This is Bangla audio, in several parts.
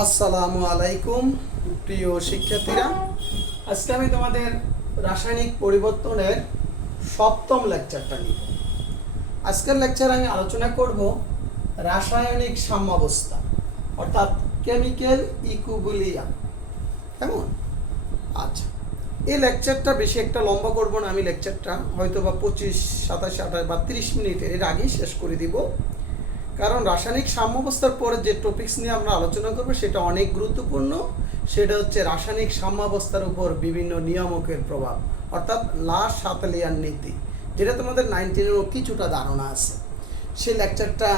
আসসালামু আলাইকুম প্রিয় শিক্ষার্থীরা, আজকে আমি তোমাদের রাসায়নিক পরিবর্তনের সপ্তম লেকচারটা নিব। আজকের লেকচারে আমি আলোচনা করব রাসায়নিক সাম্যাবস্থা অর্থাৎ কেমিক্যাল ইকুইলিব্রিয়াম। কেমন? আচ্ছা, এই লেকচারটা বেশি একটা লম্বা করব না। আমি লেকচারটা হয়তো বা 25, 27, 28 বা 30 মিনিটের এর আগেই শেষ করে দিব, কারণ রাসায়নিক সাম্যাবস্থার পরে যে টপিকস নিয়ে আমরা আলোচনা করব সেটা অনেক গুরুত্বপূর্ণ। সেটা হচ্ছে রাসায়নিক সাম্যাবস্থার উপর বিভিন্ন নিয়ামকের প্রভাব, অর্থাৎ লা শাতলিয়ান নীতি, যেটা তোমাদের 19-এরও কিছুটা ধারণা আছে। সেই লেকচারটা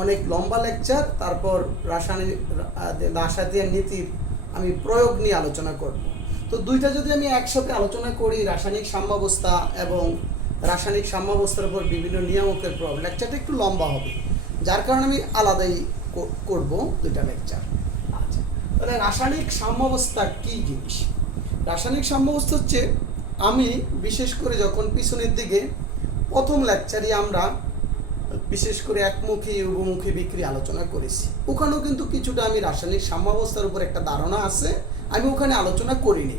অনেক লম্বা লেকচার। তারপর রাসায়নিক লা শাতলিয়ান নীতির আমি প্রয়োগ নিয়ে আলোচনা করব। তো দুইটা যদি আমি একসাথে আলোচনা করি, রাসায়নিক সাম্যাবস্থা এবং রাসায়নিক সাম্যাবস্থার উপর বিভিন্ন নিয়ামকের প্রভাব, লেকচারটা একটু লম্বা হবে, যার কারণে আমি আলাদাই করব দুইটা লেকচার। আচ্ছা, তাহলে রাসায়নিক সাম্যাবস্থা কী জিনিস? রাসায়নিক সাম্যাবস্থা হচ্ছে, আমি বিশেষ করে যখন পিছনের দিকে প্রথম লেকচারে আমরা বিশেষ করে একমুখী উভমুখী বিক্রিয়া আলোচনা করেছি, ওখানেও কিন্তু কিছুটা আমি রাসায়নিক সাম্যাবস্থার উপর একটা ধারণা আছে, আমি ওখানে আলোচনা করিনি।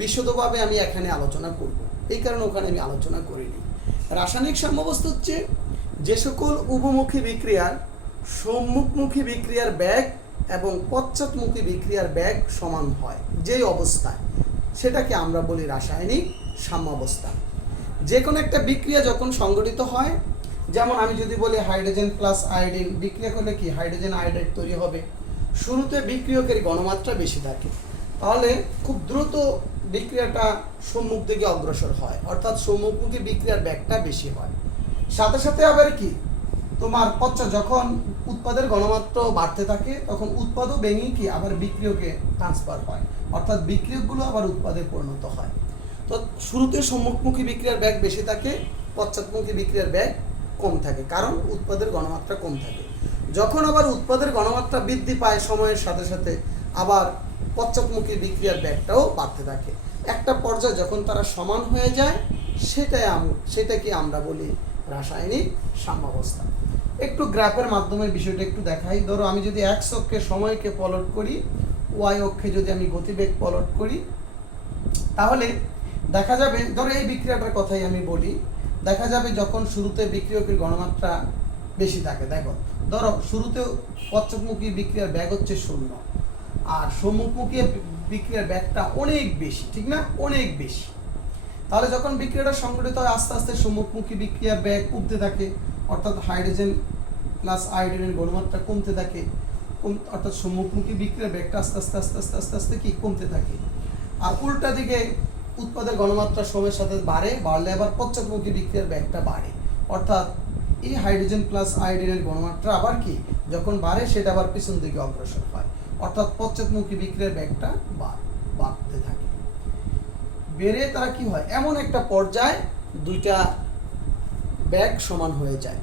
বিশদভাবে আমি এখানে আলোচনা করব, এই কারণে ওখানে আমি আলোচনা করিনি। রাসায়নিক সাম্যাবস্থা হচ্ছে যে সকল উভমুখী বিক্রিয়ার সম্মুখমুখী বিক্রিয়ার বেগ এবং পশ্চাৎমুখী বিক্রিয়ার বেগ সমান হয় যেই অবস্থায়, সেটাকে আমরা বলি রাসায়নিক সাম্যাবস্থা। যে কোনো একটা বিক্রিয়া যখন সংঘটিত হয়, যেমন আমি যদি বলি হাইড্রোজেন প্লাস আয়োডিন বিক্রিয়া করলে কি হাইড্রোজেন আয়োডাইড তৈরি হবে। শুরুতে বিক্রিয়কের ঘনমাত্রা বেশি থাকে, তাহলে খুব দ্রুত বিক্রিয়াটা সম্মুখ দিকে অগ্রসর হয়, অর্থাৎ সম্মুখমুখী বিক্রিয়ার বেগটা বেশি হয়। সাথে সাথে আবার কি, তোমার যখন উৎপাদের ঘনমাত্রা বাড়তে থাকে, তখন উৎপাদও ভেঙে কি আবার বিক্রিয়কে ট্রান্সফার হয়, অর্থাৎ বিক্রিয়কগুলো আবার উৎপাদে পরিণত হয়। তো শুরুতে সম্মুখমুখী বিক্রিয়ার বেগ বেশি থাকে, পশ্চাৎমুখী বিক্রিয়ার বেগ কম থাকে, কারণ উৎপাদের ঘনমাত্রা কম থাকে। যখন আবার উৎপাদের ঘনমাত্রা বৃদ্ধি পায় সময়ের সাথে সাথে, আবার পশ্চাৎমুখী বিক্রিয়ার বেগটাও বাড়তে থাকে। একটা পর্যায়ে যখন তারা সমান হয়ে যায়, সেটাকে আমরা বলি রাসায়নিক সাম্যাবস্থা। একটু গ্রাফের মাধ্যমে বিষয়টা একটু দেখাই। ধরো আমি যদি এক্স অক্ষে সময়কে প্লট করি, ওয়াই অক্ষে যদি আমি গতিবেগ প্লট করি, তাহলে দেখা যাবে, ধরো এই বিক্রিয়াটার কথাই আমি বলি, দেখা যাবে যখন শুরুতে বিক্রিয়কের ঘনমাত্রা বেশি থাকে, দেখো ধরো শুরুতে পশ্চাৎমুখী বিক্রিয়ার বেগ হচ্ছে 0, আর সম্মুখমুখী বিক্রিয়ার বেগটা অনেক বেশি, ঠিক না? অনেক বেশি। তাহলে যখন বিক্রিয়াটা সংঘটিত হয়, আস্তে আস্তে সম্মুখমুখী বিক্রিয়ার বেগ কমতে থাকে, অর্থাৎ হাইড্রোজেন প্লাস আয়োডিনের ঘনমাত্রা কমতে থাকে, অর্থাৎ সম্মুখমুখী বিক্রিয়ার বেগটা আস্তে আস্তে আস্তে আস্তে আস্তে আস্তে কি কমতে থাকে। আর উল্টা দিকে উৎপাদের ঘনমাত্রা সময়ের সাথে বাড়লে আবার পশ্চাৎমুখী বিক্রিয়ার বেগটা বাড়ে, অর্থাৎ এই হাইড্রোজেন প্লাস আয়োডিনের ঘনমাত্রা আবার কি যখন বাড়ে, সেটা আবার পিছন দিকে অগ্রসর হয়, অর্থাৎ পশ্চাৎমুখী বিক্রিয়ার বেগটা বাড়তে থাকে। বেড়ে তারা কি হয়, এমন একটা পর্যায়ে দুইটা বেগ সমান হয়ে যায়,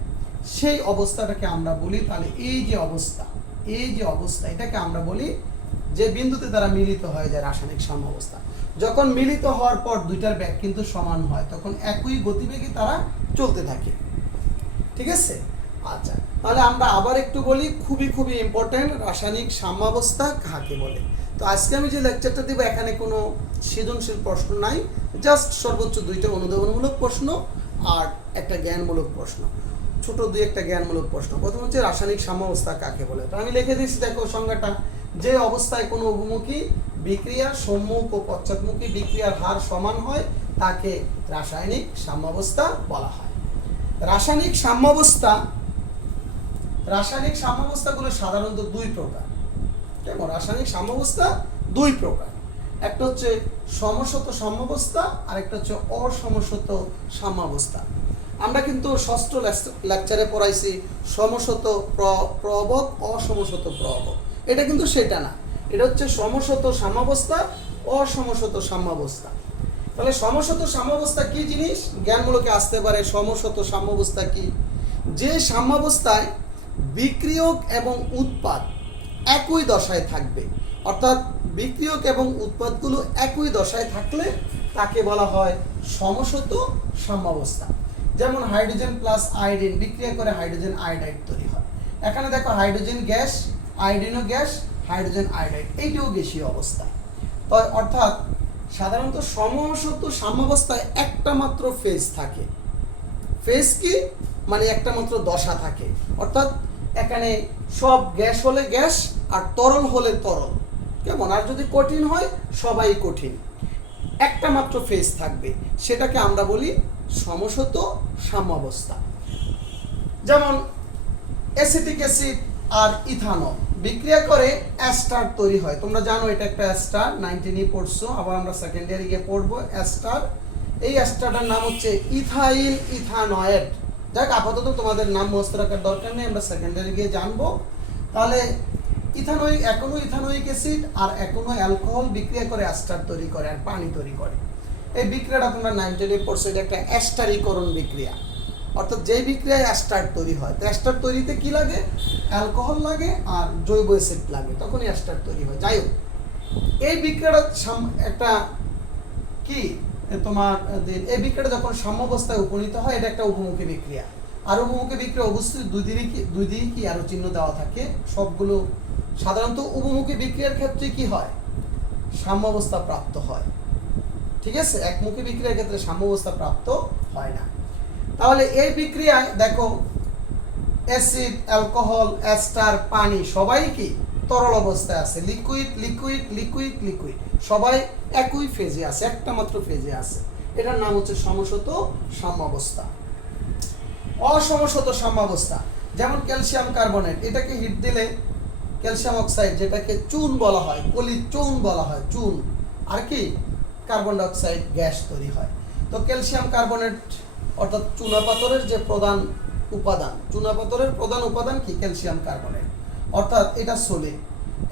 সেই অবস্থাটাকে আমরা বলি, তাহলে এই যে অবস্থা এটাকে আমরা বলি যে বিন্দুতে তারা মিলিত হয়ে যায় রাসায়নিক সাম্যাবস্থা। যখন মিলিত হওয়ার পর দুইটার বেগ কিন্তু সমান হয়, তখন একই গতিবেগে তারা চলতে থাকে, ঠিক আছে? আচ্ছা, তাহলে আমরা আবার একটু বলি, খুবই ইম্পর্টেন্ট, রাসায়নিক সাম্যাবস্থা কাকে বলে। তো আজকে আমি যে লেকচারটা দিব, এখানে কোনো সৃজনশীল প্রশ্ন নাই, জাস্ট সর্বোচ্চ 2টা অনুধাবনমূলক প্রশ্ন আর একটা জ্ঞানমূলক প্রশ্ন, ছোট 2-1টা জ্ঞানমূলক প্রশ্ন। প্রথম হচ্ছে রাসায়নিক সাম্যাবস্থা কাকে বলে। তো আমি লিখে দিয়েছি, দেখো সংজ্ঞাটা, যে অবস্থায় কোনো উভমুখী বিক্রিয়া সম্মুখ ও পশ্চাৎমুখী বিক্রিয়ার হার সমান হয় তাকে রাসায়নিক সাম্যাবস্থা বলা হয়। রাসায়নিক সাম্যাবস্থাগুলো সাধারণত 2 প্রকার। কেমন? রাসায়নিক সাম্যাবস্থা 2 প্রকার, একটা হচ্ছে সমসত সাম্যাবস্থা আর একটা হচ্ছে অসমসত সাম্যাবস্থা। আমরা কিন্তু ষষ্ঠ লেকচারে পড়াইছি সমসত প্রবক, অসমসত প্রবক। এটা কিন্তু সেটা না, এটা হচ্ছে সমসত সাম্যাবস্থা, অসমসত সাম্যাবস্থা। তাহলে সমসত সাম্যাবস্থা কি জিনিস? জ্ঞানমূলকে আসতে পারে। সমসত সাম্যাবস্থা কি? যে সাম্যাবস্থায় বিক্রিয়ক এবং উৎপাদ একই দশায় থাকবে, অর্থাৎ বিক্রিয়ক এবং উৎপাদগুলো একই দশায় থাকলে তাকে বলা হয় সমসত সাম্যাবস্থা। যেমন হাইড্রোজেন প্লাস আয়োডিন বিক্রিয়া করে হাইড্রোজেন আয়োডাইড তৈরি হয়। এখানে দেখো হাইড্রোজেন গ্যাস, আয়োডিনও গ্যাস, হাইড্রোজেন আয়োডাইড, এইটাও গ্যাসীয় অবস্থা। তো অর্থাৎ সাধারণত সমসত্ব সাম্যাবস্থায় একটা মাত্র ফেজ থাকে। ফেজ কি মানে একটা মাত্র দশা থাকে, অর্থাৎ এখানে সব গ্যাস হলে গ্যাস আর তরল হলে তরল, কেমন, আর যদি কঠিন হয় সবাই কঠিন, একটা মাত্র ফেজ থাকবে, সেটাকে আমরা বলি সমসত্ব সাম্যাবস্থা। যেমন অ্যাসিটিক অ্যাসিড আর ইথানল বিক্রিয়া করে অ্যাস্টার তৈরি হয়। তোমরা জানো এটা একটা অ্যাস্টার, 19 পড়ছো, আবার আমরা সেকেন্ড ইয়ারে গিয়ে পড়বো অ্যাস্টার। এই অ্যাস্টারটার নাম হচ্ছে ইথাইল ইথানয়েড। যাক, আপাতত তোমাদের নাম মুখস্থ রাখার দরকার নেই, আমরা সেকেন্ড ইয়ারে গিয়ে জানবো। তাহলে ইথানোয়িক, এখনো ইথানোয়িক অ্যাসিড আর এখনো অ্যালকোহল বিক্রিয়া করে অ্যাস্টার তৈরি করে আর পানি তৈরি করে। এই বিক্রিয়াটা তোমরা 19 পড়ছো, এটা একটা অ্যাস্টারিকরণ বিক্রিয়া, অর্থাৎ যেই বিক্রিয়ায় অ্যাস্টার তৈরি হয়। তো অ্যাস্টার তৈরিতে কি লাগে? অ্যালকোহল লাগে আর জৈব অ্যাসিড লাগে, তখনই অ্যাস্টার তৈরি হয়। যাই হোক, এই বিক্রিয়াটা একটা কি তোমার এই বিক্রিয়াটা যখন সাম্যাবস্থায় উপনীত হয়, এটা একটা উপমুখী বিক্রিয়া। আর উপমুখী বিক্রিয়া অবশ্যই দুই দিকে কি আরো চিহ্ন দেওয়া থাকে সবগুলো। সাধারণত উপমুখী বিক্রিয়ার ক্ষেত্রে কি হয়? সাম্যাবস্থা প্রাপ্ত হয়, ঠিক আছে। একমুখী বিক্রিয়ার ক্ষেত্রে সাম্যাবস্থা প্রাপ্ত হয় না। তাহলে এই বিক্রিয়ায় দেখো অ্যাসিড, অ্যালকোহল, অ্যাস্টার, পানি সবাই কি তরল অবস্থায় আছে, লিকুইড লিকুইড লিকুইড লিকুইড, সবাই একই ফেজে আছে, একটা মাত্র ফেজে আছে। এটার নাম হচ্ছে সমসত্ব সাম্যাবস্থা। অসমসত্ব সাম্যাবস্থা, যেমন ক্যালসিয়াম কার্বনেট, এটাকে হিট দিলে ক্যালসিয়াম অক্সাইড, যেটাকে চুন বলা হয়, পলি চুন বলা হয়, চুন, আর কি কার্বন ডাই অক্সাইড গ্যাস তৈরি হয়। তো ক্যালসিয়াম কার্বনেট অর্থাৎ চুনাপাথরের যে প্রধান উপাদান, চুনাপাথরের প্রধান উপাদান কি? ক্যালসিয়াম কার্বনেট, অর্থাৎ এটা সলিড।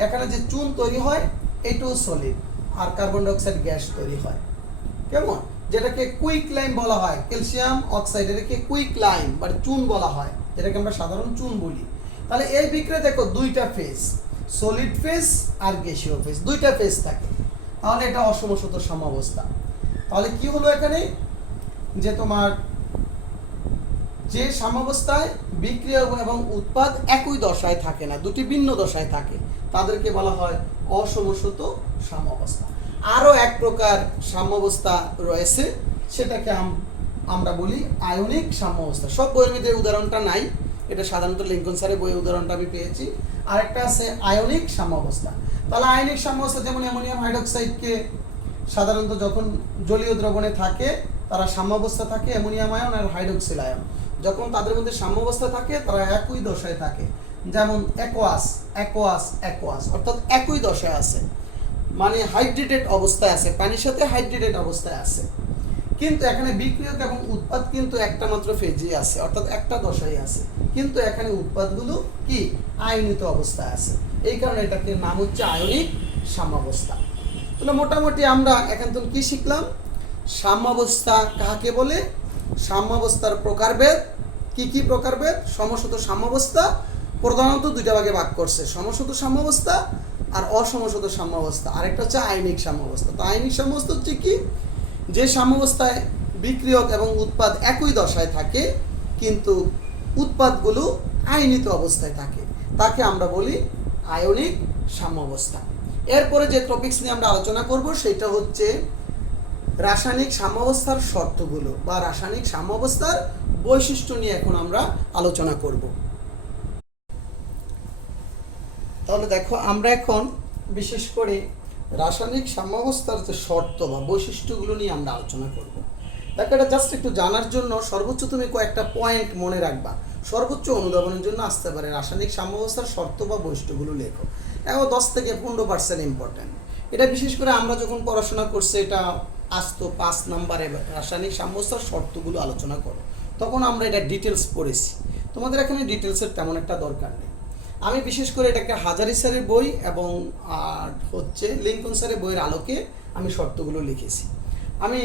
এখানে যে চুন তৈরি হয় এটাও সলিড, আর কার্বন ডাই অক্সাইড গ্যাস তৈরি হয়, কেমন, যেটাকে কুইক লাইম বলা হয়। ক্যালসিয়াম অক্সাইড এটাকে কুইক লাইম মানে চুন বলা হয়, যেটাকে আমরা সাধারণ চুন বলি। তাহলে এই বিক্রিয়া দেখো দুইটা ফেজ, সলিড ফেজ আর গ্যাসীয় ফেজ, দুইটা ফেজ থাকে। তাহলে এটা অসমসত্ব সাম্যাবস্থা। তাহলে কি হলো এখানে? যে তোমার যে সাম্যাবস্থায় বিক্রিয়া এবং উৎপাদ একই দশায় থাকে না, দুটি ভিন্ন দশায় থাকে, তাদেরকে বলা হয় অসমসত্ব সাম্যাবস্থা। আরো এক প্রকার সাম্যাবস্থা রয়েছে, সেটাকে আমরা বলি আয়নিক সাম্যাবস্থা। সব বইয়ের মধ্যে উদাহরণটা নাই, এটা সাধারণত লিঙ্কন স্যারের বইয়ের উদাহরণটা আমি পেয়েছি। আরেকটা আছে আয়নিক সাম্যাবস্থা। তাহলে আয়নিক সাম্যাবস্থা যেমন অ্যামোনিয়াম হাইড্রোক্সাইডকে সাধারণত যখন জলীয় দ্রবণে থাকে তারা সাম্যাবস্থা থাকে, অ্যামোনিয়াম আয়ন আর হাইড্রোক্সিল আয়ন, যখন তাদের মধ্যে সাম্যাবস্থা থাকে তারা একই দশায় থাকে। যেমন অ্যাকোয়াস অ্যাকোয়াস অ্যাকোয়াস, অর্থাৎ একই দশায় আছে, মানে হাইড্রেটেড অবস্থায় আছে, পানির সাথে হাইড্রেটেড অবস্থায় আছে। কিন্তু এখানে বিক্রিয়ক এবং উৎপাদ কিন্তু একটা মাত্র ফেজে আছে, অর্থাৎ একটা দশায় আছে, কিন্তু এখানে উৎপাদগুলো কি আয়নিত অবস্থায় আছে। এই কারণে এটাকে নাম হচ্ছে আয়নিক সাম্যাবস্থা। তাহলে মোটামুটি আমরা এখন তো কি শিখলাম? সাম্যাবস্থা কাকে বলে, সাম্যাবস্থার প্রকারভেদ, কি কি প্রকারভেদ, সমসত্ব সাম্যাবস্থা প্রধানত দুইটা ভাগে ভাগ করছে, সমসত্ব সাম্যাবস্থা আর অসমসত্ব সাম্যাবস্থা। আরেকটা হচ্ছে আয়নিক সাম্যাবস্থা। তো আয়নিক সাম্যাবস্থা হচ্ছে কি? যে সাম্যাবস্থায় বিক্রিয়ক এবং উৎপাদ একই দশায় থাকে কিন্তু উৎপাদগুলো আয়নিত অবস্থায় থাকে, তাকে আমরা বলি আয়নিক সাম্যাবস্থা। এরপরে যে টপিকস নিয়ে আমরা আলোচনা করব সেটা হচ্ছে রাসায়নিক সাম্যাবস্থার শর্তগুলো বা রাসায়নিক সাম্যাবস্থার বৈশিষ্ট্য নিয়ে এখন আমরা আলোচনা করব। তাহলে দেখো, আমরা এখন বিশেষ করে রাসায়নিক সাম্যাবস্থার যে শর্ত বা বৈশিষ্ট্যগুলো নিয়ে আমরা আলোচনা করব। দেখো, এটা জাস্ট একটু জানার জন্য সর্বোচ্চ তুমি কয়েকটা পয়েন্ট মনে রাখবা, সর্বোচ্চ অনুধাবনের জন্য আসতে পারে। রাসায়নিক সাম্যাবস্থার শর্ত বা বৈশিষ্ট্যগুলো লেখো, এখন 10 থেকে 15% ইম্পর্টেন্ট। এটা বিশেষ করে আমরা যখন পড়াশোনা করছি, এটা আসতো 5 নম্বরে রাসায়নিক সাম্যাবস্থার শর্তগুলো আলোচনা করো, তখন আমরা এটা ডিটেলস পড়েছি। তোমাদের এখানে ডিটেলসের তেমন একটা দরকার নেই। আমি বিশেষ করে এটাকে হাজারি স্যারের বই এবং হচ্ছে লিঙ্কন স্যারের বইয়ের আলোকে আমি শর্তগুলো লিখেছি। আমি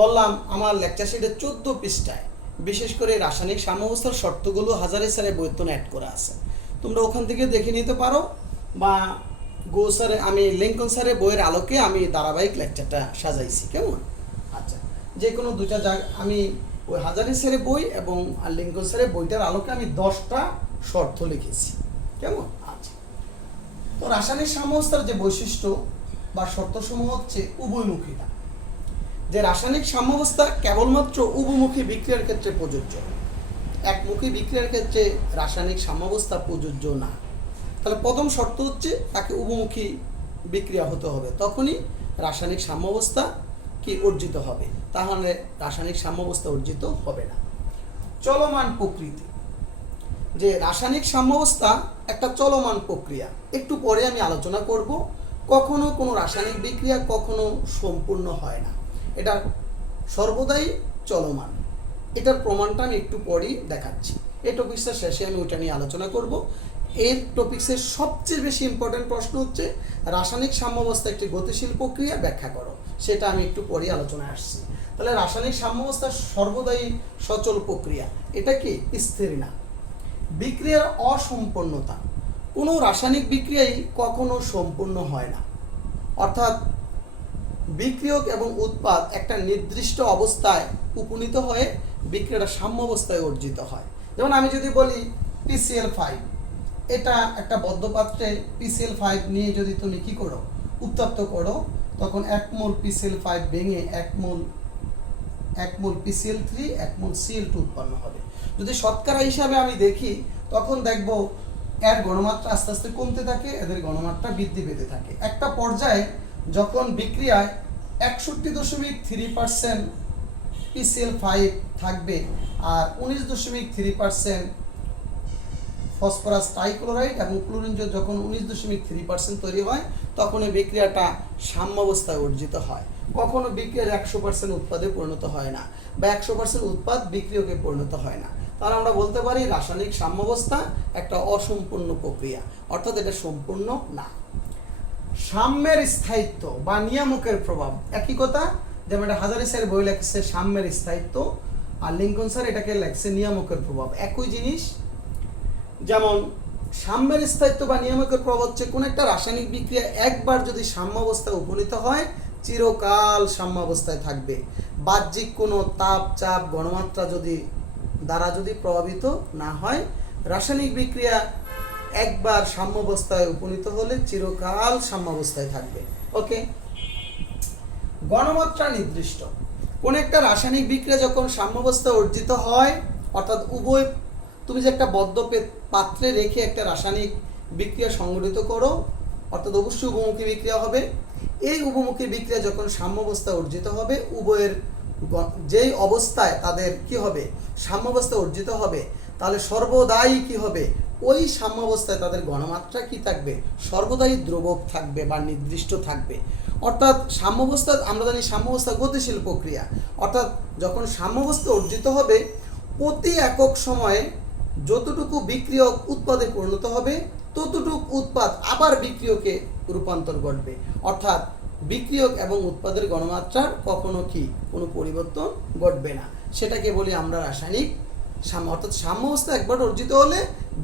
বললাম আমার লেকচার শিটে 14 পৃষ্ঠায় বিশেষ করে রাসায়নিক সাম্যাবস্থার শর্তগুলো হাজারি স্যারের বইয়ের তো অ্যাড করা আছে, তোমরা ওখান থেকে দেখে নিতে পারো, বা আমি লিঙ্কন স্যারের বইয়ের আলোকে আমি ধারাবাহিক লেকচারটা সাজাইছি, কেমন? আচ্ছা, যে কোনো দুটা জায়গা আমি ওই হাজারি স্যারের বই এবং লিঙ্কন স্যারের বইটার আলোকে আমি 10টা শর্ত লিখেছি, কেমন? আচ্ছা, তো রাসায়নিক সাম্যাবস্থার যে বৈশিষ্ট্য বা শর্তসমূহ হচ্ছে উভয়মুখিতা, যে রাসায়নিক সাম্যাবস্থা কেবলমাত্র উভয়মুখী বিক্রিয়ার ক্ষেত্রে প্রযোজ্য, একমুখী বিক্রিয়ার ক্ষেত্রে রাসায়নিক সাম্যাবস্থা প্রযোজ্য না। তাহলে প্রথম শর্ত হচ্ছে তাকে উভয়মুখী বিক্রিয়া হতে হবে, তখনই রাসায়নিক সাম্যাবস্থা কি অর্জিত হবে, তাহলে রাসায়নিক সাম্যাবস্থা অর্জিত হবে না। চলমান প্রকৃতি, যে রাসায়নিক সাম্যাবস্থা একটা চলমান প্রক্রিয়া, একটু পরে আমি আলোচনা করব। কখনো কোনো রাসায়নিক বিক্রিয়া কখনো সম্পূর্ণ হয় না, এটা সর্বদাই চলমান। এটার প্রমাণটা আমি একটু পরেই দেখাচ্ছি। এই টপিক্সের শেষে আমি ওইটা নিয়ে আলোচনা করব। এই টপিক্সের সবচেয়ে বেশি ইম্পর্টেন্ট প্রশ্ন হচ্ছে রাসায়নিক সাম্যাবস্থা একটি গতিশীল প্রক্রিয়া, ব্যাখ্যা করো। সেটা আমি একটু পরেই আলোচনায় আসছি। তাহলে রাসায়নিক সাম্যাবস্থা সর্বদাই সচল প্রক্রিয়া, এটা কি স্থির না। বিক্রিয়ার অসম্পূর্ণতা, কোনো রাসায়নিক বিক্রিয়াই কখনো সম্পূর্ণ হয় না, অর্থাৎ বিক্রিয়ক এবং উৎপাদ একটা নির্দিষ্ট অবস্থায় উপনীত হয়ে বিক্রিয়াটা সাম্যাবস্থায় অর্জিত হয়। যেমন আমি যদি বলি PCl5, এটা একটা বদ্ধ পাত্রে PCl5 নিয়ে যদি তুমি কি করো, উত্তপ্ত করো, তখন 1 মোল PCl5 ভেঙে 1 মোল PCl3 1 মোল Cl2 উৎপন্ন হবে। যদি শতকরা হিসাবে আমি দেখি, তখন দেখব এর ঘনমাত্রা আস্তে আস্তে কমতে থাকে, এদের ঘনমাত্রা বৃদ্ধি পেতে থাকে। একটা পর্যায়ে যখন বিক্রিয়ায় 61.3% PCl5 থাকবে আর 19.3% ফসফরাস ট্রাইক্লোরাইড এবং ক্লোরিন যখন 19.3% তৈরি হয়, তখন এই বিক্রিয়াটা সাম্যাবস্থায় অর্জিত হয়। কখনো বিক্রিয়ার 100% উৎপাদে পরিণত হয় না, বা 100% উৎপাদ বিক্রিয়কে পরিণত হয় না। তাহলে আমরা বলতে পারি রাসায়নিক সাম্যাবস্থা একটা অসম্পূর্ণ প্রক্রিয়া, অর্থাৎ এটা সম্পূর্ণ না। সাম্যের স্থায়িত্ব বা নিয়ামকের প্রভাব একই কথা, যেমন এটা হাজারি স্যার বই লেখছে সাম্যের স্থায়িত্ব, আর লিঙ্কন স্যার এটাকে লেখছে নিয়ামকের প্রভাব, একই জিনিস। যেমন সাম্যের স্থায়িত্ব বা নিয়ামকের প্রভাব হচ্ছে কোন একটা রাসায়নিক বিক্রিয়া একবার যদি সাম্যাবস্থায় উপনীত হয় চিরকাল সাম্যাবস্থায় থাকবে। বাহ্যিক কোনো তাপ, চাপ, ঘনমাত্রা দ্বারা যদি প্রভাবিত না হয়, রাসায়নিক বিক্রিয়া একবার সাম্যাবস্থায় উপনীত হলে চিরকাল সাম্যাবস্থায় থাকবে। ওকে, ঘনমাত্রা নির্দিষ্ট, কোন একটা রাসায়নিক বিক্রিয়া যখন সাম্যাবস্থা অর্জিত হয়, অর্থাৎ উভয়, তুমি যে একটা বদ্ধ পাত্রে রেখে একটা রাসায়নিক বিক্রিয়া সংঘটিত করো, অর্থাৎ অবশ্যই উভমুখী বিক্রিয়া হবে। এই উভমুখী বিক্রিয়া যখন সাম্যাবস্থা অর্জিত হবে, উভয়ের যেই অবস্থায় তাদের কি হবে, সাম্যাবস্থা অর্জিত হবে, তাহলে সর্বদাই কি হবে, ওই সাম্যাবস্থায় তাদের ঘনমাত্রা কি থাকবে, সর্বদাই ধ্রুবক থাকবে বা নির্দিষ্ট থাকবে। অর্থাৎ সাম্যাবস্থা, আমরা জানি সাম্যাবস্থা গতিশীল প্রক্রিয়া, অর্থাৎ যখন সাম্যাবস্থা অর্জিত হবে প্রতি একক সময়ে যতটুকু বিক্রিয়ক উৎপাদে পরিণত হবে ততটুকু উৎপাদ আবার বিক্রিয়কে রূপান্তর ঘটবে, অর্থাৎ বিক্রিয়ক এবং উৎপাদের ঘনমাত্রার কখনো কি কোনো পরিবর্তন ঘটবে না। সেটাকে বলি আমরা রাসায়নিক সাম্য, অর্থাৎ সাম্যাবস্থা একবার অর্জিত হলে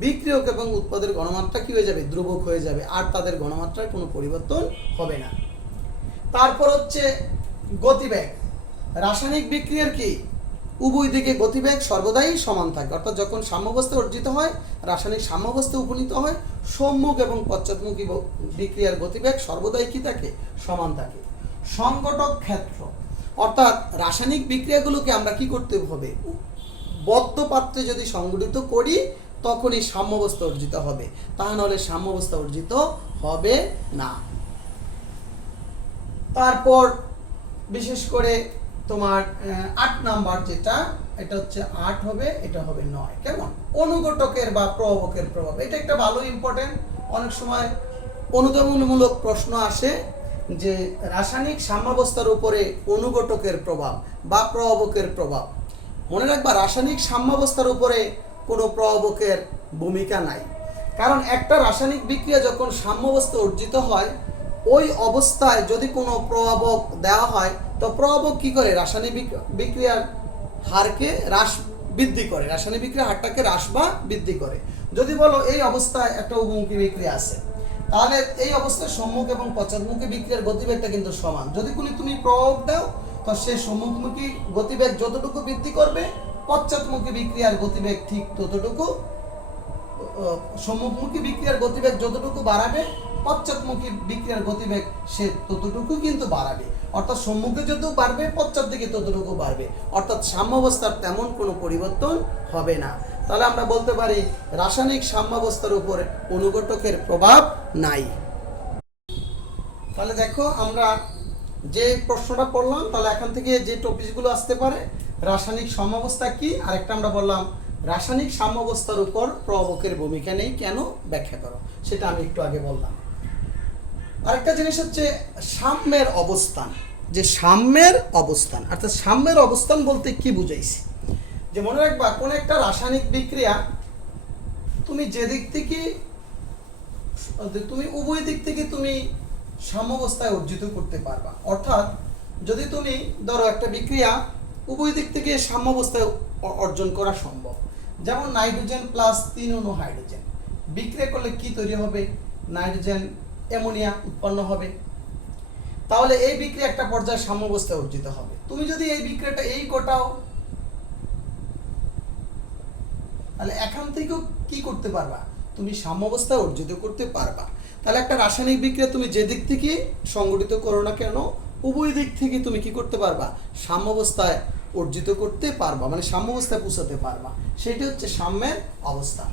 বিক্রিয়ক এবং উৎপাদের ঘনমাত্রা কি হয়ে যাবে, ধ্রুবক হয়ে যাবে, আর তাদের ঘনমাত্রার কোনো পরিবর্তন হবে না। তারপর হচ্ছে গতিবেগ, রাসায়নিক বিক্রিয়ার কি উভয় দিকে গতিবেগ সর্বদাই সমান থাকে, অর্থাৎ যখন সাম্যাবস্থা অর্জিত হয়, রাসায়নিক সাম্যাবস্থা উপনীত হয়, সম্মুখ এবং পশ্চাৎমুখী বিক্রিয়ার গতিবেগ সর্বদাই কি থাকে, সমান থাকে। সংগঠক ক্ষেত্র, অর্থাৎ রাসায়নিক বিক্রিয়াগুলোকে আমরা কি করতে হবে, বদ্ধ পাত্রে যদি সংগঠিত করি তখনই সাম্যাবস্থা অর্জিত হবে, তা নাহলে সাম্যাবস্থা অর্জিত হবে না। তারপর বিশেষ করে তোমার 8 নাম্বার যেটা, এটা হচ্ছে 8 হবে, এটা হবে 9। কেমন, অনুঘটকের বা প্রভাবকের প্রভাব, এটা একটা ভালো ইম্পর্টেন্ট। অনেক সময় অনুধাবনমূলক প্রশ্ন আসে যে রাসায়নিক সাম্যাবস্থার উপরে অনুঘটকের প্রভাব বা প্রভাবকের প্রভাব। মনে রাখবা রাসায়নিক সাম্যাবস্থার উপরে কোনো প্রভাবকের ভূমিকা নাই, কারণ একটা রাসায়নিক বিক্রিয়া যখন সাম্যাবস্থা অর্জিত হয়, ওই অবস্থায় যদি কোনো প্রভাবক দেওয়া হয়, তো প্রভাবক কি করে, রাসায়নিক বিক্রিয়ার হারকে বৃদ্ধি করে, রাসায়নিক বিক্রিয়ার হারটাকে হ্রাস বা বৃদ্ধি করে। যদি বলো এই অবস্থায় একটা উভমুখী বিক্রিয়া আছে, তাহলে এই অবস্থায় সম্মুখ এবং পশ্চাৎমুখী বিক্রিয়ার গতিবেগটা কিন্তু সমান। যদি তুমি প্রভাবক দাও, তো সে সম্মুখমুখী গতিবেগ যতটুকু বৃদ্ধি করবে, পশ্চাৎমুখী বিক্রিয়ার গতিবেগ ঠিক ততটুকু, সম্মুখমুখী বিক্রিয়ার গতিবেগ যতটুকু বাড়াবে, পশ্চাৎমুখী বিক্রিয়ার গতিবেগ সে ততটুকু কিন্তু বাড়াবে, অর্থাৎ সম্মুখে যত বাড়বে পশ্চাৎ দিকে ততটুকু বাড়বে, অর্থাৎ সাম্যাবস্থার তেমন কোনো পরিবর্তন হবে না। তাহলে আমরা বলতে পারি রাসায়নিক সাম্যাবস্থার উপর অনুঘটকের প্রভাব নাই। তাহলে দেখো আমরা যে প্রশ্নটা পড়লাম, তাহলে এখান থেকে যে টপিকগুলো আসতে পারে, রাসায়নিক সাম্যাবস্থা কি, আরেকটা আমরা বললাম রাসায়নিক সাম্যাবস্থার উপর প্রভাবকের ভূমিকা নেই, কেন ব্যাখ্যা করো, সেটা আমি একটু আগে বললাম। আরেকটা জিনিস হচ্ছে সাম্যের অবস্থান, যে সাম্যের অবস্থান, অর্থাৎ সাম্যের অবস্থান বলতে কি বুঝাইছি, যে মনে রাখবা কোন একটা রাসায়নিক বিক্রিয়া তুমি যে দিক থেকে তুমি উভয় দিক থেকে তুমি সাম্যাবস্থায় অর্জিত করতে পারবা। অর্থাৎ যদি তুমি ধরো একটা বিক্রিয়া উভয় দিক থেকে সাম্যাবস্থায় অর্জন করা সম্ভব, যেমন নাইট্রোজেন প্লাস 3 অণু হাইড্রোজেন বিক্রিয়া করলে কি তৈরি হবে, নাইট্রোজেন অ্যামোনিয়া উৎপন্ন হবে, তাহলে এই বিক্রিয়া একটা পর্যায়ে সাম্যাবস্থায় অর্জিত হবে। তুমি যদি এই বিক্রিয়াটা এই কোটাও, তাহলে এখান থেকেও কি করতে পারবা, তুমি সাম্যাবস্থায় অর্জিত করতে পারবা। তাহলে একটা রাসায়নিক বিক্রিয়া তুমি যে দিক থেকে সংগঠিত করো না কেন, উভয় দিক থেকে তুমি কি করতে পারবা, সাম্যাবস্থায় অর্জিত করতে পারবা, মানে সাম্যাবস্থায় পৌঁছাতে পারবা, সেটা হচ্ছে সাম্যের অবস্থা।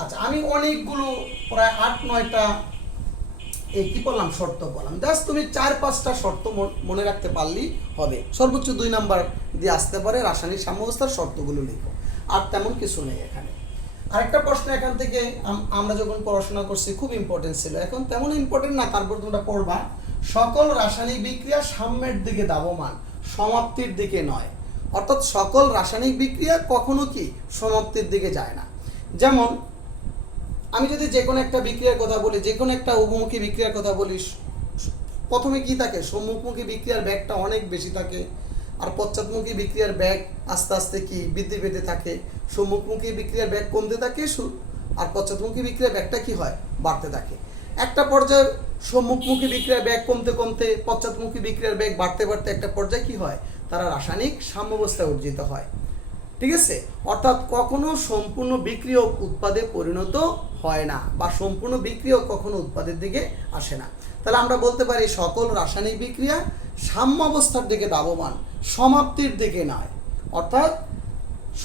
আচ্ছা, আমি অনেকগুলো প্রায় 8-9টা এই কি বললাম শর্ত বললাম, জাস্ট তুমি 4-5টা শর্ত মনে রাখতে পারলেই হবে। সর্বোচ্চ 2 নাম্বার দিয়ে আসতে পারে রাসায়নিক সাম্যাবস্থার শর্তগুলো লিখো, আর তেমন কিছু নেই এখানে। আরেকটা প্রশ্ন এখান থেকে আমরা যখন পড়াশোনা করছি খুব ইম্পর্টেন্ট ছিল, এখন তেমন ইম্পর্টেন্ট না, তারপর তোমরা পড়বা, সকল রাসায়নিক বিক্রিয়া সাম্যের দিকে ধাবমান, সমাপ্তির দিকে নয়। অর্থাৎ সকল রাসায়নিক বিক্রিয়া কখনো কি সমাপ্তির দিকে যায় না। যেমন আমি যদি যে কোনো একটা বিক্রিয়ার কথা বলি, যে কোনো একটা উভমুখী বিক্রিয়ার কথা বলি, প্রথমে কি থাকে, সম্মুখমুখী বিক্রিয়ার ব্যাগটা অনেক বেশি থাকে, আর পশ্চাৎমুখী বিক্রিয়ার ব্যাগ আস্তে আস্তে কি বৃদ্ধি পেতে থাকে, সম্মুখমুখী বিক্রিয়ার ব্যাগ কমতে থাকে, আর পশ্চাৎমুখী বিক্রিয়ার ব্যাগটা কি হয়, বাড়তে থাকে। একটা পর্যায়ে সম্মুখমুখী বিক্রিয়ার ব্যাগ কমতে কমতে পশ্চাৎমুখী বিক্রিয়ার ব্যাগ বাড়তে বাড়তে একটা পর্যায়ে কি হয়, তারা রাসায়নিক সাম্যাবস্থায় অর্জিত হয়। ঠিক আছে, অর্থাৎ কখনো সম্পূর্ণ বিক্রিয়া উৎপাদে পরিণত হয় না, বা সম্পূর্ণ বিক্রিয়া কখনো উৎপাদের দিকে আসে না। তাহলে আমরা বলতে পারি সকল রাসায়নিক বিক্রিয়া সাম্যাবস্থার দিকে ধাবমান, সমাপ্তির দিকে নয়। অর্থাৎ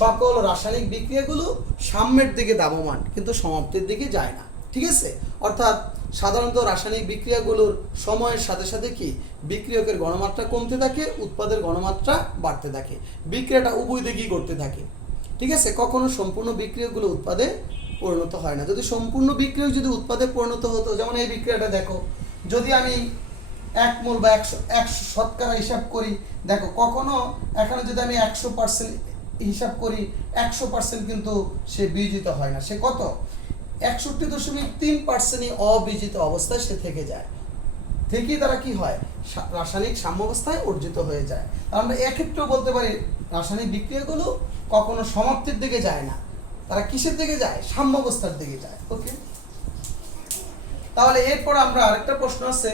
সকল রাসায়নিক বিক্রিয়াগুলো সাম্যের দিকে ধাবমান, কিন্তু সমাপ্তির দিকে যায় না। ঠিক আছে, অর্থাৎ সাধারণত রাসায়নিক বিক্রিয়াগুলোর সময়ের সাথে সাথে কি বিক্রিয়কের গণমাত্রা কমতে থাকে, উৎপাদের গণমাত্রা বাড়তে থাকে, বিক্রিয়াটা উভয় দিকেই করতে থাকে। ঠিক আছে, কখনো সম্পূর্ণ বিক্রিয়াগুলো উৎপাদে পরিণত হয় না। যদি সম্পূর্ণ বিক্রিয়া যদি উৎপাদে পরিণত হতো, যেমন এই বিক্রিয়াটা দেখো, যদি আমি 1 মোল বা 100 শতকরা হিসাব করি, দেখো কখনো এখানে যদি আমি 100% হিসাব করি, 100% কিন্তু সে বিয়োজিত হয় না, সে কত 61.3% অবিয়োজিত অবস্থায় সে থেকে যায়, থেকেই তারা কি হয়, রাসায়নিক সাম্যাবস্থায় অর্জিত হয়ে যায়। আমরা এক্ষেত্রেও বলতে পারি রাসায়নিক বিক্রিয়াগুলো কখনো সমাপ্তির দিকে যায় না, তারা কিসের দিকে যায়, সাম্যাবস্থার দিকে যায়। ওকে, তাহলে এরপর আমরা আরেকটা প্রশ্ন আছে,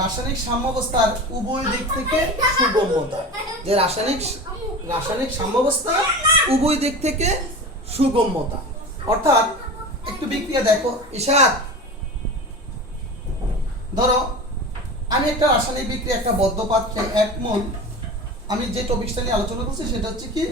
রাসায়নিক সাম্যাবস্থার উভয় দিক থেকে সুগম্যতা, যে রাসায়নিক সাম্যাবস্থা উভয় দিক থেকে সুগম্যতা। অর্থাৎ একটু বিক্রিয়া দেখো, ইশাত ধরো আমি একটা রাসায়নিক বিক্রিয়া একটা বদ্ধ পাত্রে 1 মোল, আমি যে টপিকটা নিয়ে আলোচনা করছি সেটা হচ্ছে কি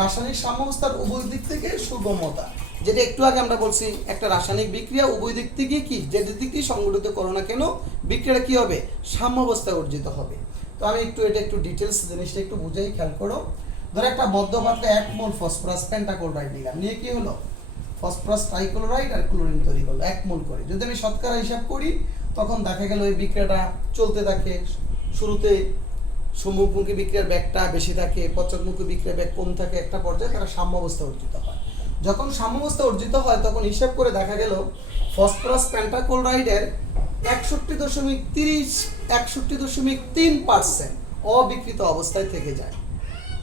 রাসায়নিক সাম্যাবস্থার উভয় দিক থেকে সুগম্যতা, যেটা একটু আগে আমরা বলছি একটা রাসায়নিক বিক্রিয়া উভয় দিক থেকে কি যে দিক থেকে সংগঠিত করো না কেন বিক্রিয়াটা কি হবে, সাম্যাবস্থায় অর্জিত হবে। তো আমি এটা একটু ডিটেলস জিনিসটা একটু বুঝাই, খেয়াল করো। ধরো একটা বদ্ধ পাত্রে 1 মোল ফসফরাস পেন্টাক্লোরাইড নিলাম, নিয়ে কি হলো, ফসফরাস ট্রাইক্লোরাইড আর ক্লোরিন তৈরি করলো 1 মোল করে। যদি আমি শতকরা হিসাব করি, তখন দেখা গেল এই বিক্রিয়াটা চলতে থাকে, শুরুতে সম্মুখমুখী বিক্রিয়ার ব্যাগটা বেশি থাকে, পশ্চাৎমুখী বিক্রিয়ার ব্যাগ কম থাকে, একটা পর্যায়ে তারা সাম্যাবস্থা অর্জিত হয়। যখন সাম্যাবস্থা অর্জিত হয় তখন হিসাব করে দেখা গেল ফসফরাস পেন্টাক্লোরাইডের 61.3% অবিকৃত অবস্থায় থেকে যায়,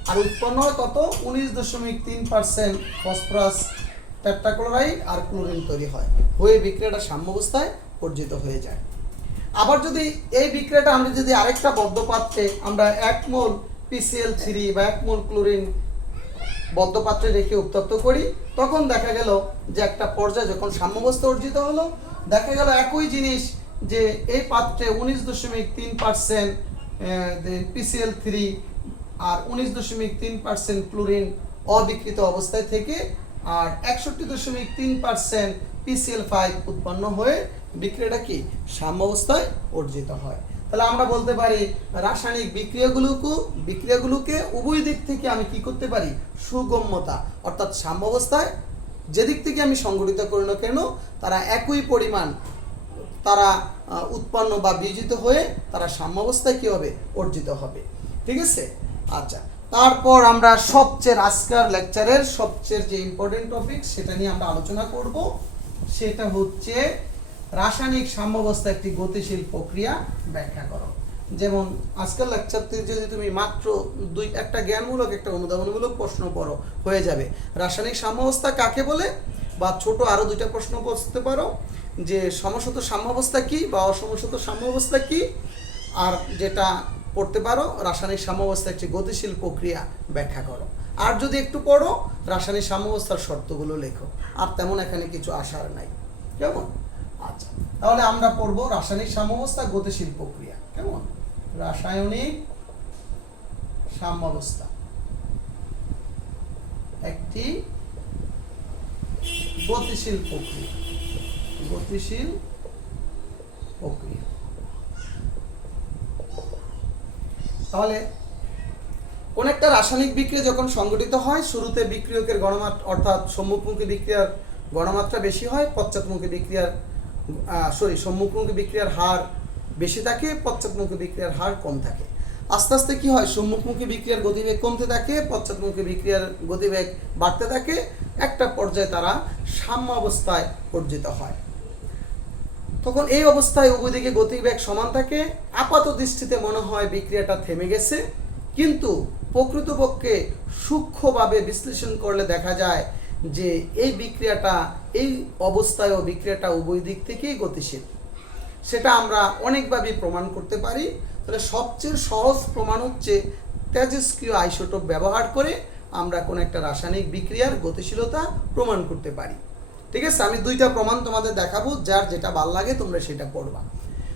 আর উৎপন্ন হয় কত 19.3% ফসফরাস পেন্টাক্লোরাইড আর ক্লোরিন তৈরি হয়, হয়ে বিক্রিয়াটা সাম্যাবস্থায় অর্জিত হয়ে যায়। আবার যদি এই বিক্রিয়াটা আমরা যদি আরেকটা বদ্ধ পাত্রে আমরা 1 মোল PCl3 বা 1 মোল ক্লোরিন বদ্ধ পাত্রে রেখে উত্তপ্ত করি, তখন দেখা গেল যে একটা পর্যায়ে যখন সাম্যাবস্থা অর্জিত হলো, দেখা গেল একই জিনিস যে এই পাত্রে 19.3% PCl3 আর 19.3% ক্লোরিন অবিকৃত অবস্থায় থেকে আর 61.3% PCl5 উৎপন্ন হয়ে বিক্রিয়াটা কি সাম্যাবস্থায় অর্জিত হয়। তাহলে আমরা বলতে পারি রাসায়নিক বিক্রিয়াগুলোকে উভয় দিক থেকে আমি কি করতে পারি সুগম্যতা অর্থাৎ সাম্যাবস্থায় যেদিক থেকে আমি সংগঠিত করি না কেন তারা একই পরিমাণ তারা উৎপন্ন বা বিয়োজিত হয়ে তারা সাম্যাবস্থায় কি হবে অর্জিত হবে। ঠিক আছে, আচ্ছা, তারপর আমরা সবচেয়ে আজকের লেকচারের সবচেয়ে যে ইম্পর্টেন্ট টপিক সেটা নিয়ে আমরা আলোচনা করব, সেটা হচ্ছে রাসায়নিক সাম্যাবস্থা একটি গতিশীল প্রক্রিয়া ব্যাখ্যা করো। যেমন আজকের লেকচারটি যদি তুমি মাত্র একটা জ্ঞানমূলক একটা অনুধাবনমূলক প্রশ্ন পড়ো হয়ে যাবে রাসায়নিক সাম্যাবস্থা কাকে বলে, বা ছোট আরো দুইটা প্রশ্ন করতে পারো যে সমসত সাম্যাবস্থা কি বা অসমসত সাম্যাবস্থা কি, আর যেটা পড়তে পারো রাসায়নিক সাম্যাবস্থা একটি গতিশীল প্রক্রিয়া ব্যাখ্যা করো। আর যদি একটু পড়ো রাসায়নিক সাম্যাবস্থার শর্তগুলো লেখো, আর তেমন এখানে কিছু আসার নাই। কেমন? আচ্ছা, তাহলে আমরা পড়বো রাসায়নিক সাম্যাবস্থা গতিশীল প্রক্রিয়া। কেমন? রাসায়নিক সাম্যাবস্থা একটি গতিশীল প্রক্রিয়া। গতিশীল প্রক্রিয়া। তাহলে কোন একটা রাসায়নিক বিক্রিয়া যখন সংঘটিত হয় শুরুতে বিক্রিয়কের গণমাত্রা অর্থাৎ সম্মুখমুখী বিক্রিয়ার গণমাত্রা বেশি হয়, পশ্চাৎমুখী বিক্রিয়ার সম্মুখমুখী বিক্রিয়ার হার বেশি থাকে, পশ্চাৎমুখী বিক্রিয়ার হার কম থাকে। আস্তে আস্তে কি হয় সম্মুখমুখী বিক্রিয়ার গতিবেগ কমতে থাকে, পশ্চাৎমুখী বিক্রিয়ার গতিবেগ বাড়তে থাকে, একটা পর্যায়ে তারা সাম্যাবস্থায় অর্জিত হয়। তখন এই অবস্থায় উভয় দিকে গতিবেগ সমান থাকে। আপাত দৃষ্টিতে মনে হয় বিক্রিয়াটা থেমে গেছে, কিন্তু প্রকৃতপক্ষে সূক্ষ্মভাবে বিশ্লেষণ করলে দেখা যায় যে এই বিক্রিয়াটা এই অবস্থায় বিক্রিয়াটা উভয় দিক থেকেই গতিশীল। সেটা আমরা অনেকভাবে প্রমাণ করতে পারি। তাহলে সবচেয়ে সহজ প্রমাণ হচ্ছে তেজস্ক্রিয় আইসোটোপ ব্যবহার করে আমরা কোন একটা রাসায়নিক বিক্রিয়ার গতিশীলতা প্রমাণ করতে পারি। ঠিক আছে, আমি দুইটা প্রমাণ তোমাদের দেখাবো, যার যেটা ভালো লাগে তোমরা সেটা করবা।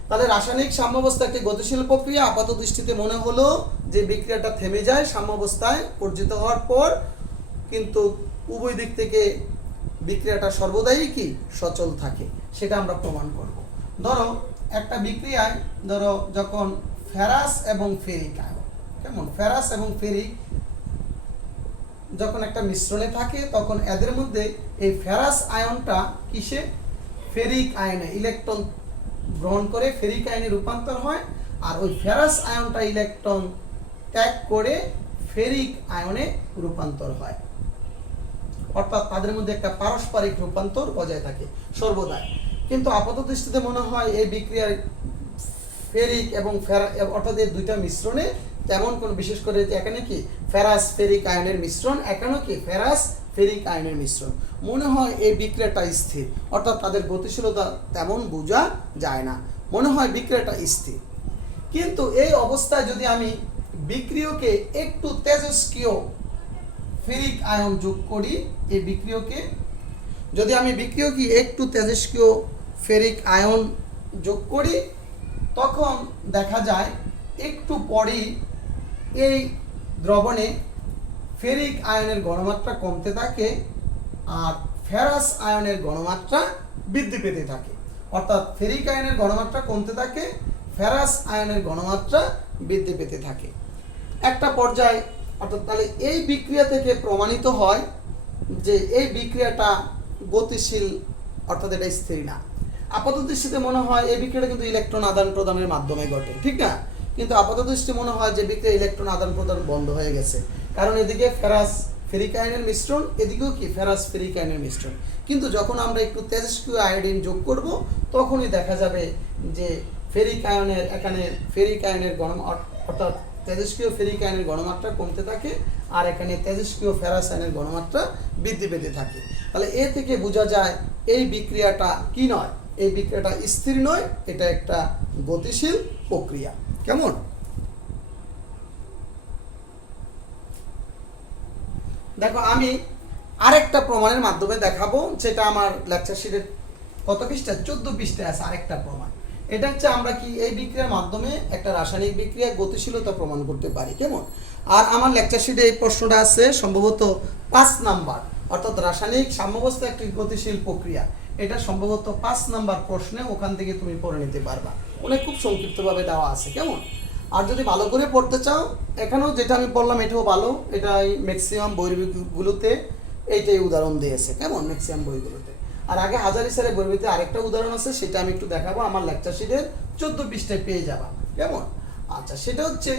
তাহলে রাসায়নিক সাম্যাবস্থা একটি গতিশীল প্রক্রিয়া। আপাত দৃষ্টিতে মনে হলো যে বিক্রিয়াটা থেমে যায় সাম্যাবস্থায় অর্জিত হওয়ার পর, কিন্তু উভয় দিক থেকে বিক্রিয়াটা সর্বদাই কি সচল থাকে, সেটা আমরা প্রমাণ করব। ধরো একটা বিক্রিয়ায় যখন ফেরাস এবং ফেরিক আয়ন, কেমন ফেরাস এবং ফেরিক যখন একটা মিশ্রণে থাকে তখন এদের মধ্যে এই ফেরাস আয়নটা কিসে ফেরিক আয়নে ইলেকট্রন গ্রহণ করে ফেরিক আয়নে রূপান্তর হয়, আর ওই ফেরাস আয়নটা ইলেকট্রন ত্যাগ করে ফেরিক আয়নে রূপান্তর হয়। অর্থাৎ তাদের মধ্যে একটা পারস্পরিক রূপান্তর বজায় থাকে সর্বদাই। কিন্তু আপাত দৃষ্টিতে মনে হয় এই বিক্রিয়ার ফেরিক এবং অর্থাৎ এই দুইটা মিশ্রণে তেমন কোন বিশেষ করে এখানে কি ফেরাস ফেরিক আয়নের মিশ্রণ, এখানেও কি ফেরাস ফেরিক আয়নের মিশ্রণ, মনে হয় এই বিক্রিয়াটা স্থির, অর্থাৎ তাদের গতিশীলতা তেমন বোঝা যায় না, মনে হয় বিক্রিয়াটা স্থির। কিন্তু এই অবস্থায় যদি আমি বিক্রিয়কে একটু তেজস্ক্রিয় ফেরিক আয়ন যোগ করি, এই বিক্রিয়কে যদি আমি বিক্রিয়কে একটু তেজস্ক্রিয় ফেরিক আয়ন যোগ করি, তখন দেখা যায় একটু পরেই এই দ্রবণে ফেরিক আয়নের গণমাত্রা কমতে থাকে আর ফেরাস আয়নের গণমাত্রা বৃদ্ধি পেতে থাকে। অর্থাৎ ফেরিক আয়নের গণমাত্রা কমতে থাকে, ফেরাস আয়নের গণমাত্রা বৃদ্ধি পেতে থাকে একটা পর্যায়ে। অর্থাৎ তাহলে এই বিক্রিয়া থেকে প্রমাণিত হয় যে এই বিক্রিয়াটা গতিশীল, অর্থাৎ এটা স্থির না। আপাত দৃষ্টিতে মনে হয় এই বিক্রিয়াটা কিন্তু ইলেকট্রন আদান প্রদানের মাধ্যমে ঘটে, ঠিক না? কিন্তু আপাত দৃষ্টি মনে হয় যে বিক্রিয়া ইলেকট্রন আদান প্রদান বন্ধ হয়ে গেছে, কারণ এদিকে ফেরাস ফেরিক আয়নের মিশ্রণ, এদিকেও কি ফেরাস ফেরিক আয়নের মিশ্রণ। কিন্তু যখন আমরা একটু তেজস্ক্রিয় আয়োডিন যোগ করব, তখনই দেখা যাবে যে ফেরিক আয়নের এখানে ফেরিক আয়নের অর্থাৎ তেজস্ক্রিয় ফেরিক আয়নের গণমাত্রা কমতে থাকে, আর এখানে তেজস্ক্রিয় ফেরাস আয়নের গণমাত্রা বৃদ্ধি পেতে থাকে। তাহলে এ থেকে বোঝা যায় এই বিক্রিয়াটা কি নয়, এই বিক্রিয়াটা স্থির নয়, এটা একটা গতিশীল প্রক্রিয়া। কেমন? দেখো আমি আরেকটা প্রমাণের মাধ্যমে দেখাবো, যেটা আমার লেকচার শিটের কত পৃষ্ঠা 14 পৃষ্ঠায় আছে আরেকটা প্রমাণ। এটা হচ্ছে আমরা কি এই বিক্রিয়ার মাধ্যমে একটা রাসায়নিক বিক্রিয়ার গতিশীলতা প্রমাণ করতে পারি। কেমন? আর আমার লেকচার শিটে এই প্রশ্নটা আছে সম্ভবত 5 নাম্বার, অর্থাৎ রাসায়নিক সাম্যাবস্থা একটি গতিশীল প্রক্রিয়া। এটা সম্ভবত 5 নাম্বার প্রশ্নে, ওখান থেকে তুমি পড়ে নিতে পারবা। অনেক খুব সংক্ষিপ্তভাবে দেওয়া আছে। কেমন? আর যদি ভালো করে পড়তে চাও, এখানেও যেটা আমি বললাম এটাও ভালো, এটাই ম্যাক্সিমাম বইগুলোতে এইটাই উদাহরণ দিয়েছে। কেমন? ম্যাক্সিমাম বইগুলোতে। আর আগে হাজারি স্যারের বইতে আরেকটা উদাহরণ আছে, সেটা আমি একটু দেখাবো, আমার লেকচার শিটের 14 পৃষ্ঠায় পেয়ে যাবা। কেমন? আচ্ছা, সেটা হচ্ছে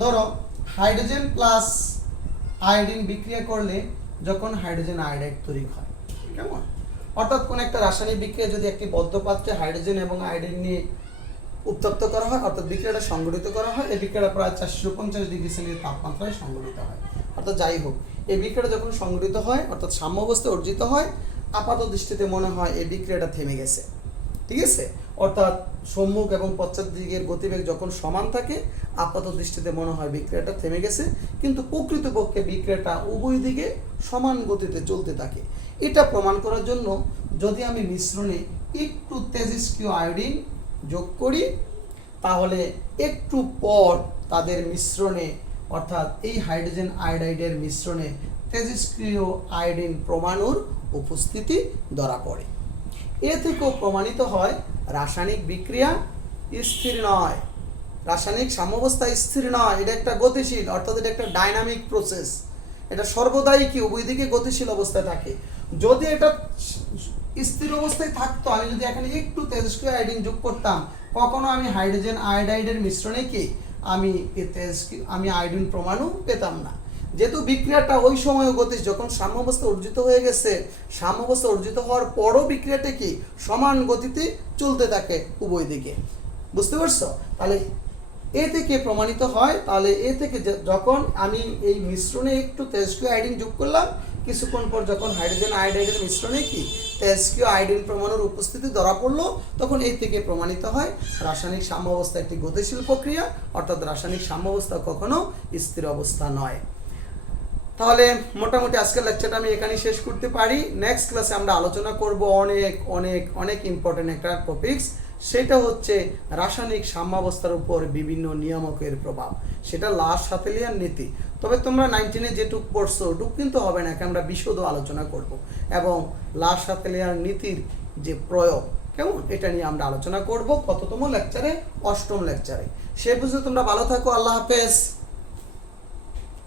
ধরো হাইড্রোজেন প্লাস আয়োডিন বিক্রিয়া করলে যখন হাইড্রোজেন আয়োডাইড তৈরি হয়। কেমন? অর্থাৎ কোন একটা রাসায়নিক বিক্রিয়া যদি একটি বদ্ধ পাত্রে হাইড্রোজেন এবং আয়োডিন নিয়ে উত্তপ্ত করা হয়, অর্থাৎ বিক্রিয়াটা সংঘটিত করা হয়, এই বিক্রিয়াটা প্রায় 450 ডিগ্রি সেলসিয়াস তাপমাত্রায় সংঘটিত হয়। অর্থাৎ যাই হোক, এই বিক্রিয়াটা যখন সংঘটিত হয়, অর্থাৎ সাম্যাবস্থা অর্জিত হয়, আপাত দৃষ্টিতে মনে হয় এই বিক্রিয়াটা থেমে গেছে। ঠিক আছে? অর্থাৎ সম্মুখ এবং পশ্চাৎ দিকের গতিবেগ যখন সমান থাকে, আপাত দৃষ্টিতে মনে হয় বিক্রিয়াটা থেমে গেছে, কিন্তু প্রকৃতপক্ষে বিক্রিয়াটা উভয় দিকে সমান গতিতে চলতে থাকে। এটা প্রমাণ করার জন্য যদি আমি মিশ্রণে একটু তেজস্ক্রিয় আয়োডিন যোগ করি, তাহলে একটু পর তাদের মিশ্রণে, অর্থাৎ এই হাইড্রোজেন আয়োডাইডের মিশ্রণে তেজস্ক্রিয় আয়োডিন পরমাণুর উপস্থিতি ধরা পড়ে। এ থেকেও প্রমাণিত হয় রাসায়নিক বিক্রিয়া স্থির নয়, রাসায়নিক সাম্যাবস্থা স্থির নয়, এটা একটা গতিশীল, অর্থাৎ এটা একটা ডাইনামিক প্রসেস। এটা সর্বদাই কি উভয় দিকে গতিশীল অবস্থায় থাকে। যদি এটা স্থির অবস্থায় থাকতো, আমি যদি এখানে একটু তেজস্ক্রিয় আয়োডিন যোগ করতাম, কখনো আমি হাইড্রোজেন আয়োডাইডের মিশ্রণে কি আমি আয়োডিন পরমাণু পেতাম না। যেহেতু বিক্রিয়াটা ওই সময় গতিশীল, যখন সাম্যাবস্থা অর্জিত হয়ে গেছে, সাম্যাবস্থা অর্জিত হওয়ার পরও বিক্রিয়াটা কি সমান গতিতে চলতে থাকে উভয় দিকে। বুঝতে পারছো? তাহলে এ থেকে প্রমাণিত হয়, তাহলে এ থেকে যখন আমি এই মিশ্রণে একটু তেজস্ক্রিয় আয়োডিন যোগ করলাম, কিছুক্ষণ পর যখন হাইড্রোজেন আয়োডাইডের মিশ্রণে কি তেজস্ক্রিয় আয়োডিন পরমাণুর উপস্থিতি ধরা পড়লো, তখন এই থেকে প্রমাণিত হয় রাসায়নিক সাম্যাবস্থা একটি গতিশীল প্রক্রিয়া, অর্থাৎ রাসায়নিক সাম্যাবস্থা কখনো স্থির অবস্থা নয়। তাহলে মোটামুটি আজকের লেকচারটা আমি এখানেই শেষ করতে পারি। নেক্সট ক্লাসে আমরা আলোচনা করব অনেক অনেক অনেক ইম্পর্টেন্ট একটা টপিকস, সেটা হচ্ছে রাসায়নিক সাম্যাবস্থার উপর বিভিন্ন নিয়ামকের প্রভাব, সেটা লাস সাথেলিয়ান নীতি। তবে তোমরা 19-এ যেটুক পড়ছো ওটুক কিন্তু হবে না, আমরা বিশদ আলোচনা করব, এবং লাস সাথেলিয়ান নীতির যে প্রয়োগ, কেমন, এটা নিয়ে আমরা আলোচনা করব কততম লেকচারে? 8ম লেকচারে। সে বুঝে তোমরা ভালো থাকো। আল্লাহ হাফেজ।